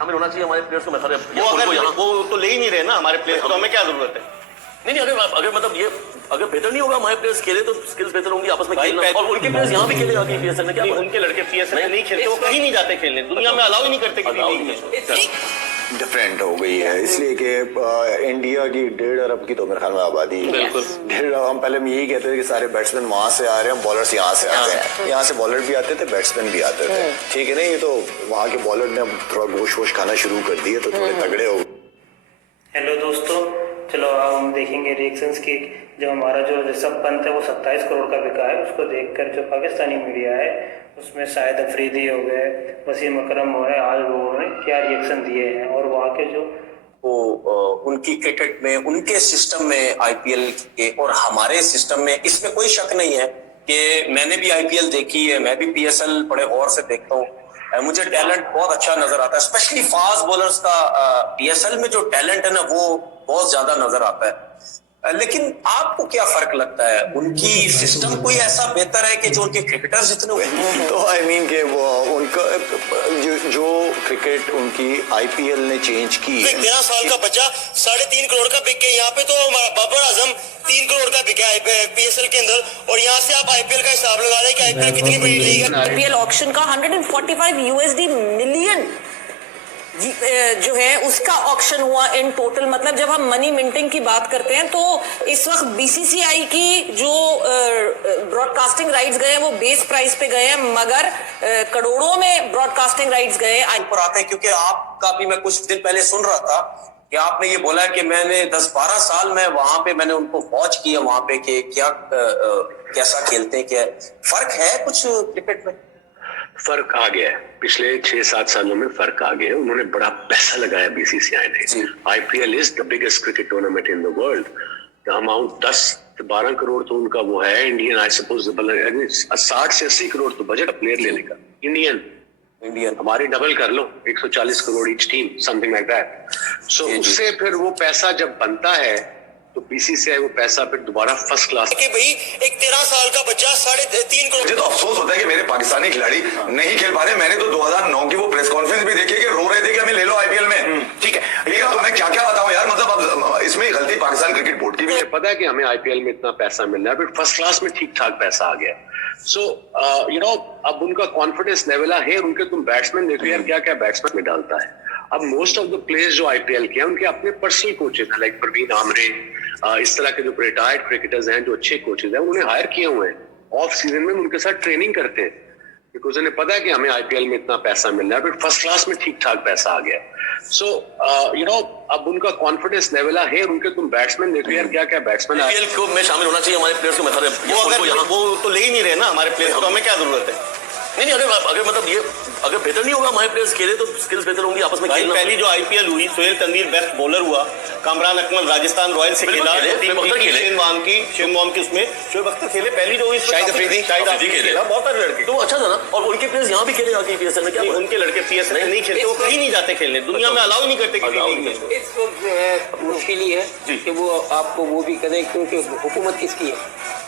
हमें होना चाहिए हमारे प्लेयर्स को। मैं वो तो ले ही नहीं रहे ना हमारे प्लेयर्स, तो हमें क्या जरूरत है? नहीं, अगर मतलब ये अगर बेहतर नहीं होगा, हमारे प्लेयर्स खेले तो स्किल्स बेहतर होंगी आपस में खेलना, और उनके प्लेयर्स यहाँ भी खेले आगे पीएसएल में। क्या उनके लड़के पीएसएल में नहीं खेलते, वो कहीं नहीं जाते खेलने, दुनिया में अलाउ ही नहीं करते कि डिफरेंट हो गई है, इसलिए कि इंडिया की 1.5 अरब की तो मेरे ख्याल में आबादी है। बिल्कुल 1.5 अरब। हम पहले यही कहते थे कि सारे बैट्समैन वहां से आ रहे हैं, बॉलर्स यहाँ से आते हैं। यहाँ से बॉलर भी आते थे, बैट्समैन भी आते थे, ठीक है ना। ये तो वहाँ के बॉलर ने थोड़ा गोश वोश खाना शुरू कर दिए, तो थोड़े तगड़े हो। हेलो दोस्तों, चलो अब हम देखेंगे रिएक्शंस की। जो हमारा जो ऋषभ पंत है वो 27 करोड़ का बिका है, उसको देखकर जो पाकिस्तानी मीडिया है उसमें शायद अफरीदी हो गए, वसीम अकरम हो गए, आज लोगों ने क्या रिएक्शन दिए हैं। और वहाँ के जो उनकी क्रिकेट में, उनके सिस्टम में आईपीएल के और हमारे सिस्टम में, इसमें कोई शक नहीं है कि मैंने भी आईपीएल देखी है, मैं भी पीएसएल बड़े गौर से देखता हूँ। मुझे टैलेंट बहुत अच्छा नजर आता है, स्पेशली फास्ट बॉलर्स का पीएसएल में जो टैलेंट है ना वो बहुत ज्यादा नजर आता है। लेकिन आपको क्या फर्क लगता है, उनकी सिस्टम कोई ऐसा बेहतर है कि जो उनके क्रिकेटर्स इतने तो आई मीन के वो उनका जो क्रिकेट उनकी आईपीएल ने चेंज की। 13 साल का बच्चा 3.5 करोड़ का बिक गया। यहाँ पे तो बाबर आजम 3 करोड़ का बिका है पीएसएल के अंदर, और यहाँ से आप आईपीएल का हिसाब लगा रहे हैं कि आईपीएल कितनी बड़ी लीग है। आईपीएल ऑक्शन का 145 यूएसडी मिलियन जो है उसका ऑक्शन हुआ इन टोटल। मतलब जब हम मनी मिंटिंग की बात करते हैं तो इस वक्त बीसीसीआई की जो ब्रॉडकास्टिंग राइट्स गए हैं वो बेस प्राइस पे गए हैं, मगर करोड़ों में ब्रॉडकास्टिंग राइट्स गए पर आते हैं। क्योंकि आपका भी मैं कुछ दिन पहले सुन रहा था कि आपने ये बोला कि मैंने 10-12 साल में वहां पे मैंने उनको वॉच किया वहां पे कि क्या कैसा खेलते हैं, क्या फर्क है कुछ क्रिकेट में? फर्क आ गया है, पिछले 6-7 सालों में फर्क आ गया है। उन्होंने बड़ा पैसा लगाया बीसीसीआई ने। IPL is the biggest cricket tournament in the world. The amount 10-12 crore तो उनका वो है इंडियन, आई सपोज 60 से 80 करोड़ तो बजट प्लेयर लेने का इंडियन हमारी डबल कर लो, 140 crore each team, something like that. So उससे फिर वो पैसा जब बनता है तो बीसीसीआई वो पैसा फिर दोबारा फर्स्ट क्लास कि भाई एक 13 साल का बच्चा 3.5 करोड़। मुझे तो अफसोस होता है कि मेरे पाकिस्तानी खिलाड़ी नहीं खेल पा रहे। मैंने तो 2009 की वो प्रेस कॉन्फ्रेंस भी देखी कि रो रहे थे कि हमें ले लो आईपीएल में, ठीक है। लेकिन अब मैं क्या क्या बताऊं यार, मतलब अब इसमें गलती पाकिस्तान क्रिकेट बोर्ड की भी है। पता है कि हमें आईपीएल में इतना पैसा मिल रहा है, फिर फर्स्ट क्लास में ठीक ठाक पैसा आ गया। सो अब उनका कॉन्फिडेंस लेवल है। उनके तुम बैट्समैन देखो यार, क्या क्या बैट्समैन में डालता है। अब मोस्ट ऑफ द प्लेयर्स जो आईपीएल के हैं उनके अपने पर्सनल कोचेज हैं, लाइक परवीन आमरे, इस तरह के जो रिटायर्ड क्रिकेटर्स हैं, जो अच्छे कोचेज हैं, उन्होंने हायर किए हुए हैं। ऑफ सीजन में उनके साथ ट्रेनिंग करते हैं, बिकॉज उन्हें पता है कि हमें आईपीएल में इतना पैसा मिल रहा है, फिर फर्स्ट क्लास में ठीक ठाक पैसा आ गया। सो अब उनका कॉन्फिडेंस लेवल है। उनके तुम बैट्समैन देखो यार, क्या क्या बैट्समैन आईपीएल को में शामिल होना चाहिए हमारे प्लेयर्स को। मैं वो तो ले ही नहीं रहे ना हमारे प्लेयर्स, तो हमें क्या जरूरत है? नहीं, अगर मतलब ये अगर बेहतर नहीं होगा, हमारे प्लेयर्स खेले तो स्किल्स बेहतर होंगी आपस में खेलना। पहली जो आईपीएल हुई, सोहेल तनवीर बेस्ट बॉलर हुआ, कामरान अकमल राजस्थान रॉयल्स से खेला, शेन वॉर्न की उसमें शोएब अख्तर खेले। पहली जो हुई शाहिद अफरीदी खेला, बहुत सारे लड़के, तो अच्छा था ना। और उनके प्लेयर्स यहाँ भी खेले आगे पीएसएल में। क्या उनके लड़के पीएसएल में नहीं खेलते, वो कहीं नहीं जाते खेलने, दुनिया में अलाउ नहीं करते किसी लीग में। इस वक्त जो है मुश्किल ही है कि वो आपको वो भी करें, क्योंकि हुकूमत किसकी है?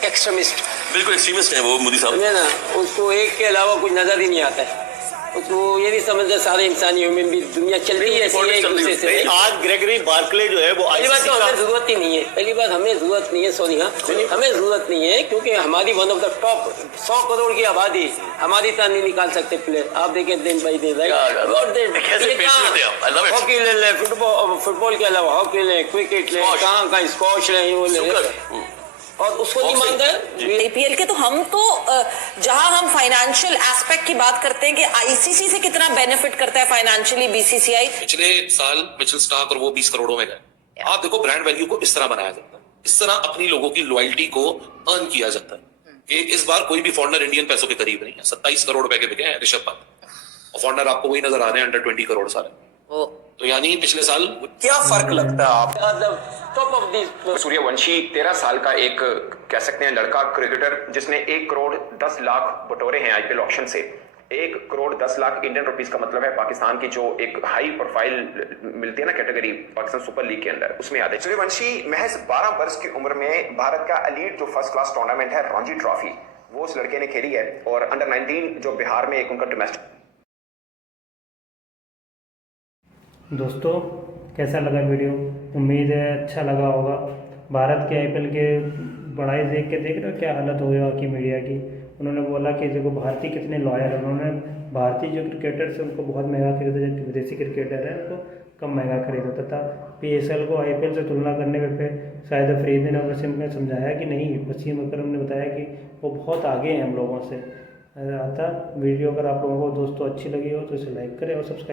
एक्सट्रीमिस्ट, बिल्कुल एक्सट्रीमिस्ट है वो मोदी साहब, है ना। उसको एक के अलावा कुछ नजर ही नहीं आता है। उसको ये नहीं समझते सारे इंसानी ह्यूमन भी दुनिया चलती है ऐसी एक दूसरे से। आज ग्रेगरी बार्कले जो है वो पहली बात तो हमें जरूरत ही नहीं है, पहली बात हमें जरूरत नहीं है सोनिया, हमें जरूरत नहीं है, क्योंकि हमारी one of the top 100 crore की आबादी, हमारी तरह नहीं निकाल सकते प्लेयर। आप देखें दिन बाई दिन, हॉकी ले ले, फुटबॉल के अलावा हॉकी ले, क्रिकेट ले, कहाँ स्कॉश ले, वो ले, और उसको नहीं मानता है आईपीएल के। तो हम तो जहां हम फाइनेंशियल एस्पेक्ट की बात करते हैं कि आईसीसी से कितना बेनिफिट करता है फाइनेंशियली बीसीसीआई। पिछले साल मिचेल स्टार्क और वो 20 करोड़ों में गए। आप देखो ब्रांड वैल्यू को इस तरह बनाया जाता है, इस तरह अपनी लोगों की लॉयल्टी को अर्न किया जाता है। कि इस बार कोई भी फॉरनर इंडियन पैसों के करीब नहीं है। 27 करोड़ रुपए के बिके हैं ऋषभ पंत, और फॉरनर आपको वही नजर आ रहे हैं अंडर 20 करोड़ सारे। तो यानी पिछले साल क्या फर्क लगता है आप? टॉप ऑफ दिस सूर्यवंशी 13 साल का एक कह सकते हैं लड़का क्रिकेटर, जिसने 1 करोड़ 10 लाख बटोरे हैं आईपीएल ऑक्शन से। 1 करोड़ 10 लाख इंडियन रुपीस का मतलब है पाकिस्तान की जो एक हाई प्रोफाइल मिलती है ना कैटेगरी पाकिस्तान सुपर लीग के अंदर, उसमें आते। सूर्यवंशी महज 12 वर्ष की उम्र में भारत का एलीट जो फर्स्ट क्लास टूर्नामेंट है रणजी ट्रॉफी, वो उस लड़के ने खेली है। और अंडर 19 जो बिहार में एक उनका डोमेस्टिक दोस्तों कैसा लगा वीडियो? उम्मीद है अच्छा लगा होगा। भारत के आईपीएल के बड़ाई देख रहे हो क्या हालत हो गई की मीडिया की। उन्होंने बोला कि देखो भारतीय कितने लॉयल है। उन्होंने भारतीय जो क्रिकेटर्स हैं उनको बहुत महंगा खरीदा, जो विदेशी क्रिकेटर है उनको कम महंगा खरीदा, तथा PSL को IPL से तुलना करने पे शायद अफरीदी ने वसीम ने समझाया कि नहीं, वसीम अकरम ने बताया कि वो बहुत आगे हैं हम लोगों से। अतः वीडियो अगर आप लोगों को दोस्तों अच्छी लगी हो तो इसे लाइक करें और सब्सक्राइब